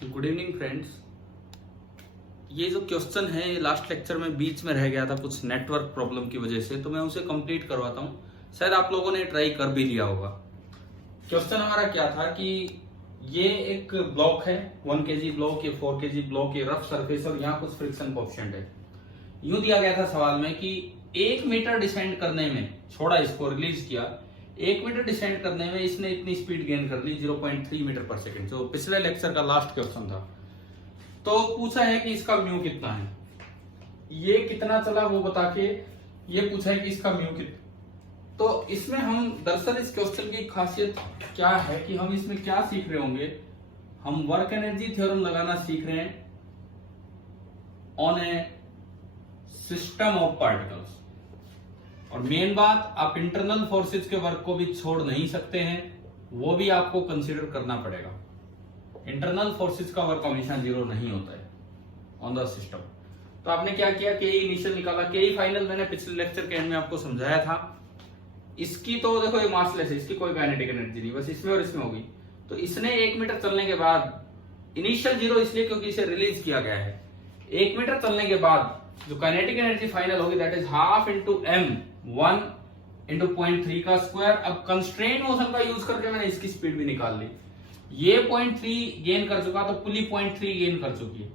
Good evening friends. ये जो question है ये लास्ट लेक्चर में बीच में रह गया था कुछ नेटवर्क प्रॉब्लम की वजह से, तो मैं उसे कंप्लीट करवाता हूँ। शायद आप लोगों ने ट्राई कर भी लिया होगा। क्वेश्चन हमारा क्या था कि ये एक ब्लॉक है 1 kg ब्लॉक, ये 4 kg ब्लॉक, ये रफ सरफेस और यहाँ कुछ फ्रिक्शन कोएफिशिएंट है। यूं दिया गया था सवाल में कि 1 मीटर डिसेंड करने में, छोड़ा इसको रिलीज किया, 1 मीटर डिसेंड करने में इसने इतनी स्पीड गेन कर ली 0.3 मीटर पर सेकंड, जो पिछले लेक्चर का लास्ट क्वेश्चन था। तो पूछा है कि इसका म्यू कितना है, ये कितना चला वो बता के ये पूछा है कि इसका म्यू कितना। तो इसमें हम दरअसल इस क्वेश्चन की खासियत क्या है कि हम इसमें क्या सीख रहे होंगे, हम वर्क एनर्जी थ्योरम लगाना सीख रहे हैं on A system of particles. और मेन बात, आप इंटरनल फोर्सेस के वर्क को भी छोड़ नहीं सकते हैं, वो भी आपको कंसीडर करना पड़ेगा। इंटरनल फोर्सेस का वर्क हमेशा जीरो नहीं होता है ऑन द सिस्टम। तो आपने क्या किया, के इनिशियल निकाला, के फाइनल मैंने पिछले लेक्चर के एंड में आपको समझाया था। इसकी तो देखो ये मासलेस है, इसकी कोई काइनेटिक एनर्जी नहीं, बस इसमें और इसमें होगी। तो इसने 1 मीटर चलने के बाद, इनिशियल जीरो इसलिए क्योंकि इसे रिलीज किया गया है, 1 मीटर चलने के बाद जो काइनेटिक एनर्जी फाइनल होगी that is half into m 1 into 0.3 का स्क्वायर। अब कंस्ट्रेन मोशन का यूज करके मैंने इसकी स्पीड भी निकाल ली। ये 0.3 गेन कर चुका तो पुली 0.3 गेन कर चुकी है।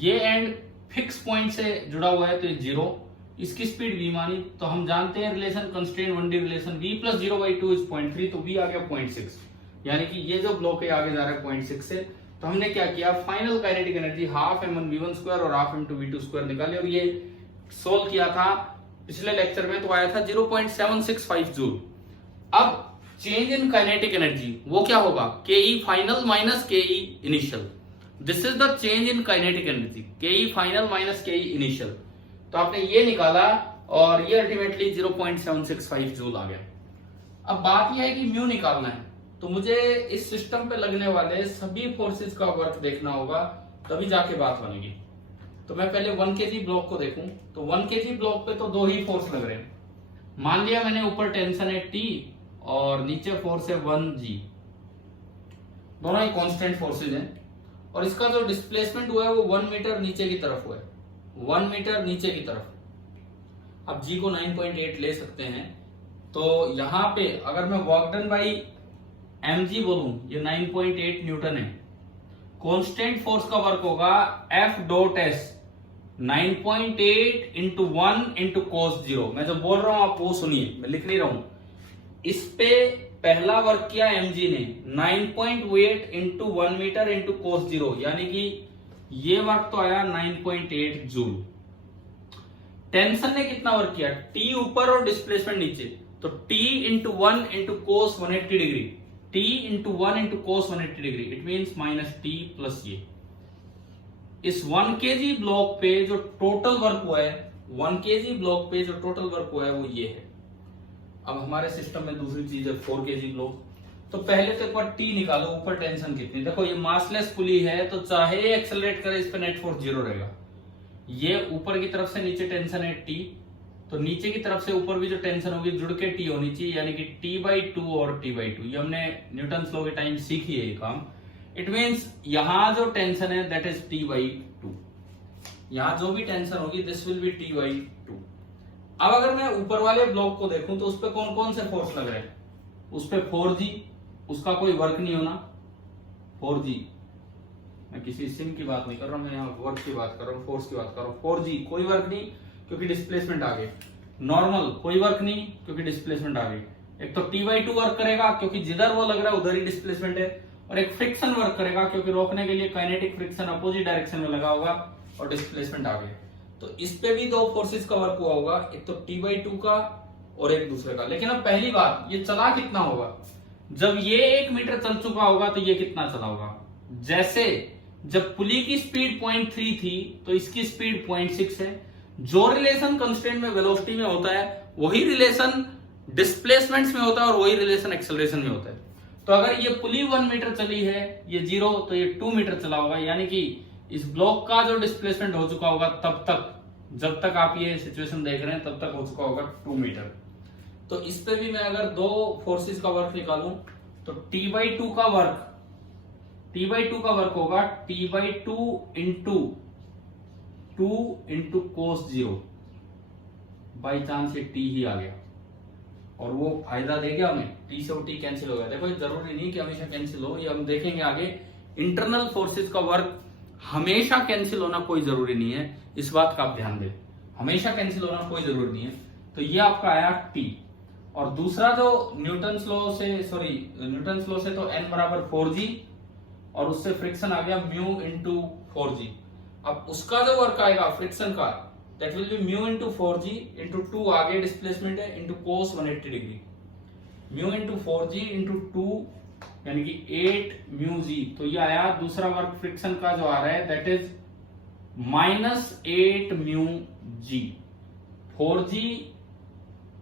ये एंड फिक्स पॉइंट से जुड़ा हुआ है तो ये जीरो, इसकी स्पीड v मानी। तो हम जानते हैं relation constraint 1D relation, v plus 0/2 is 0.3, तो v आ गया 0.6, यानी कि ये जो ब्लॉक है आगे जा रहा है 0.6 से। तो हमने क्या किया, final kinetic energy half m1 v1 square और हाफ इंटू v2 स्क्वायर निकाले, और ये सोल्व किया था पिछले लेक्चर में, तो आया था 0.765 जूल। अब चेंज इन काइनेटिक एनर्जी वो क्या होगा, के फाइनल माइनस के initial. This is the change in kinetic energy, के फाइनल माइनस के इनिशियल। तो आपने ये निकाला और ये अल्टीमेटली 0.765 जूल आ गया। अब बात यह है कि म्यू निकालना है, तो मुझे इस सिस्टम पे लगने वाले सभी फोर्सेस का वर्क देखना होगा, तभी जाके बात बनेगी। तो मैं पहले 1 kg ब्लॉक को देखूं, तो 1 kg ब्लॉक पे तो दो ही फोर्स लग रहे हैं। मान लिया मैंने ऊपर टेंशन है T और नीचे फोर्स है 1G, दोनों ही कांस्टेंट फोर्सेज हैं। और इसका जो डिस्प्लेसमेंट हुआ है वो 1 मीटर नीचे की तरफ हुआ है, 1 मीटर नीचे की तरफ। अब G को 9.8 ले सकते हैं, तो यहां पे अगर मैं वर्क डन बाई mg बोलूं, ये 9.8 न्यूटन है। कांस्टेंट फोर्स का वर्क होगा F dot S 9.8 into 1 into cos 0। मैं जो बोल रहा हूं आप वो सुनिए, मैं लिख नहीं रहा हूं। इस पे पहला वर्क किया mg ने 9.8 इंटू 1 मीटर इंटू cos 0, यानी कि ये वर्क तो आया 9.8 जूल। टेंशन ने कितना वर्क किया, T ऊपर और डिस्प्लेसमेंट नीचे, तो T into 1 into cos 180 degree, T into 1 into cos 180 degree, it means minus T plus ये। इस 1 kg ब्लॉक पे जो टोटल वर्क हुआ है, 1 kg ब्लॉक पे जो टोटल वर्क हुआ है वो ये है। अब हमारे सिस्टम में दूसरी चीज है 4 kg ब्लॉक। तो पहले तो एक बार T निकालो, ऊपर टेंशन कितनी। देखो ये मासलेस पुली है, तो चाहे एक्सेलरेट करे इस पे नेट फोर्स जीरो रहेगा। ये ऊपर की तरफ से नीचे टेंशन है T, तो नीचे की तरफ से ऊपर भी जो टेंशन होगी जुड़ के T होनी चाहिए, यानी कि T/2 और T/2। ये हमने न्यूटन लॉ के टाइम सीखी है ये काम। इट मीन्स यहां जो टेंशन है दैट इज T/2, यहां जो भी टेंशन होगी दिस विल बी T/2। अब अगर मैं ऊपर वाले ब्लॉक को देखूं तो उस पर कौन कौन से फोर्स लग रहे हैं, उस पर 4G, उसका कोई वर्क नहीं होना। 4G, मैं किसी सिम की बात नहीं कर रहा हूं, मैं यहाँ वर्क की बात कर रहा हूँ, फोर्स की बात कर रहा हूँ। 4G कोई वर्क नहीं क्योंकि डिस्प्लेसमेंट आ गई। नॉर्मल कोई वर्क नहीं क्योंकि डिस्प्लेसमेंट आ गई। एक तो T/2 वर्क करेगा क्योंकि जिधर वो लग रहा है उधर ही डिस्प्लेसमेंट है, और एक फ्रिक्शन वर्क करेगा क्योंकि रोकने के लिए काइनेटिक फ्रिक्शन अपोजिट डायरेक्शन में लगा होगा और डिस्प्लेसमेंट आ गई। तो इस पे भी दो फोर्सेस का वर्क हुआ होगा, एक तो T/2 का और एक दूसरे का। लेकिन अब पहली बात, ये चला कितना होगा, जब ये 1 मीटर चल चुका होगा तो ये कितना चला होगा। जैसे जब पुली की स्पीड 0.3 थी तो इसकी स्पीड 0.6 है। जो रिलेशन कंस्ट्रेंट में वेलोसिटी में होता है वही रिलेशन डिस्प्लेसमेंट्स में होता है और वही रिलेशन एक्सेलरेशन में होता है। तो अगर ये पुली 1 मीटर चली है, ये 0, तो ये 2 मीटर चला होगा, यानी कि इस ब्लॉक का जो डिस्प्लेसमेंट हो चुका होगा तब तक, जब तक आप ये सिचुएशन देख रहे हैं तब तक हो चुका होगा 2 मीटर। तो इस पे भी मैं अगर दो फोर्सेस का वर्क निकालूं तो T/2 का वर्क T/2 का वर्क होगा T/2 into 2 into cos 0। By chance ये T ही आ गया और वो फायदा दे गया हमें, T से वो T कैंसिल हो गया। देखो ये जरूरी नहीं कि हमेशा कैंसिल हो, ये हम देखेंगे आगे। इंटरनल फोर्सेस का वर्क हमेशा कैंसिल होना कोई जरूरी नहीं है, इस बात का आप ध्यान दें, हमेशा कैंसिल होना कोई जरूरी नहीं है। तो ये आपका आया T। और दूसरा जो न्यूटन लॉ से तो N बराबर 4G और उससे फ्रिक्शन आ गया म्यू इंटू 4G। अब उसका जो वर्क आएगा फ्रिक्शन का, that will be mu into 4G into 2 आगे डिस्प्लेसमेंट है into cos 180 degree. Mu into 4G into 2 यानी कि 8 म्यू जी। तो ये आया दूसरा वर्क फ्रिक्शन का जो आ रहा है, that is -8 mu g. 4G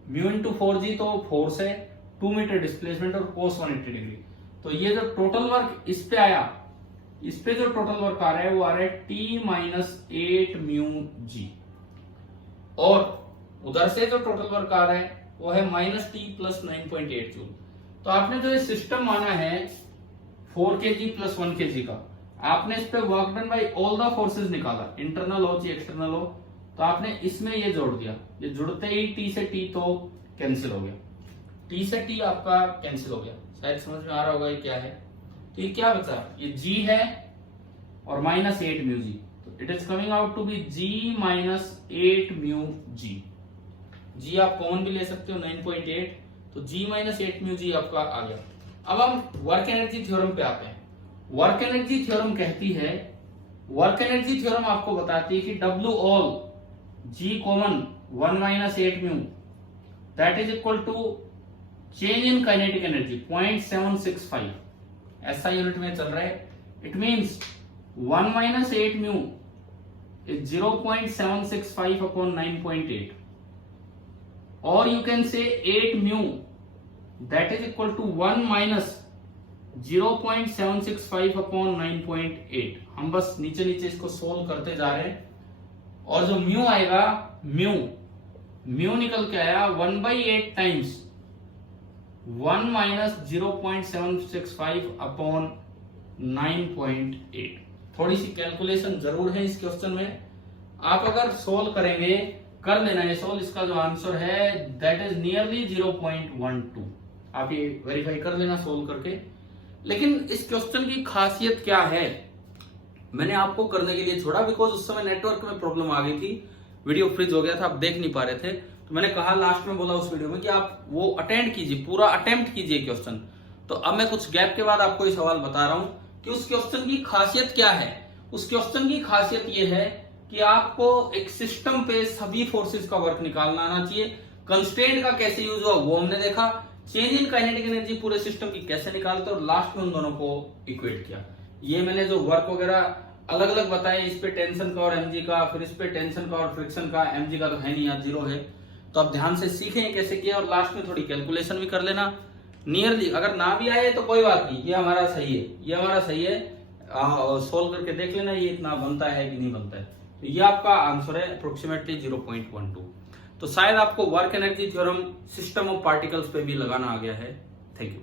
mu into 4G तो फोर्स है, 2 मीटर डिस्प्लेसमेंट और कोस 180 डिग्री। तो ये जो टोटल वर्क इस पे आया, इस पे जो टोटल वर्क आ रहा है वो आ रहा है T-8 म्यू जी। और उधर से जो टोटल वर्क आ रहा है वो है -T प्लस 9.8 जूल। तो आपने जो ये सिस्टम माना है 4 kg प्लस 1 kg का, आपने इस पे work done by all the forces निकाला, इंटरनल हो चाहे एक्सटर्नल हो, तो आपने इसमें ये जोड़ दिया। ये जुड़ते ही T से T तो कैंसिल हो गया, T से T आपका कैंसिल हो गया। शायद समझ में आ रहा होगा ये क्या है। तो ये क्या बचा, ये G है और -8 म्यू जी। तो it is coming out to be G -8 mu g. G आप कॉमन भी ले सकते हो 9.8, तो G -8 म्यू जी आपका आ गया। अब हम वर्क एनर्जी थ्योरम पे आते हैं। वर्क एनर्जी थ्योरम कहती है, वर्क एनर्जी थ्योरम आपको बताती है कि W all G common 1 -8 mu that is equal to change in kinetic energy 0.765, ऐसा यूनिट में चल रहा है। It means 1 -8 mu is 0.765 upon 9.8, और you can say 8 mu that is equal to 1 minus 0.765 upon 9.8। हम बस नीचे नीचे इसको सोल्व करते जा रहे हैं, और जो म्यू आएगा, म्यू निकल के आया 1/8 टाइम्स 1 माइनस 0.765 अपॉन 9.8। थोड़ी सी कैलकुलेशन जरूर है इस क्वेश्चन में, आप अगर सोल्व करेंगे, कर लेना ये सोल्व, इसका जो आंसर है दैट इज नियरली 0.12। आप ये वेरीफाई कर लेना सोल्व करके। लेकिन इस क्वेश्चन की खासियत क्या है, मैंने आपको करने के लिए छोड़ा बिकॉज उस समय नेटवर्क में प्रॉब्लम आ गई थी, वीडियो फ्रीज हो गया था, आप देख नहीं पा रहे थे। तो मैंने कहा लास्ट में बोला उस वीडियो में कि आप वो अटेंड कीजिए, पूरा अटेम्प्ट कीजिए क्वेश्चन। तो अब मैं कुछ गैप के बाद आपको ये सवाल बता रहा हूं कि उस क्वेश्चन की खासियत क्या है। उस क्वेश्चन की खासियत ये है कि आपको एक सिस्टम पे सभी फोर्सेस का वर्क निकालना आना चाहिए। कंस्ट्रेंट का कैसे यूज हुआ वो हमने देखा, चेंज इन काइनेटिक एनर्जी पूरे सिस्टम की कैसे निकालते, और लास्ट में उन दोनों को इक्वेट किया। ये मैंने जो वर्क वगैरह अलग अलग बताए, इस पे टेंशन का और mg का, फिर इस पे टेंशन का और फ्रिक्शन का, mg का तो है नहीं, यहाँ 0 है। तो आप ध्यान से सीखें कैसे किया, और लास्ट में थोड़ी कैलकुलेशन भी कर लेना नियरली। अगर ना भी आए तो कोई बात नहीं, ये हमारा सही है, ये हमारा सही है, सोल्व करके देख लेना ये इतना बनता है कि नहीं बनता है। तो ये आपका आंसर है अप्रोक्सीमेटली 0.12। तो शायद आपको work energy theorem system of particles पे भी लगाना आ गया है। Thank you.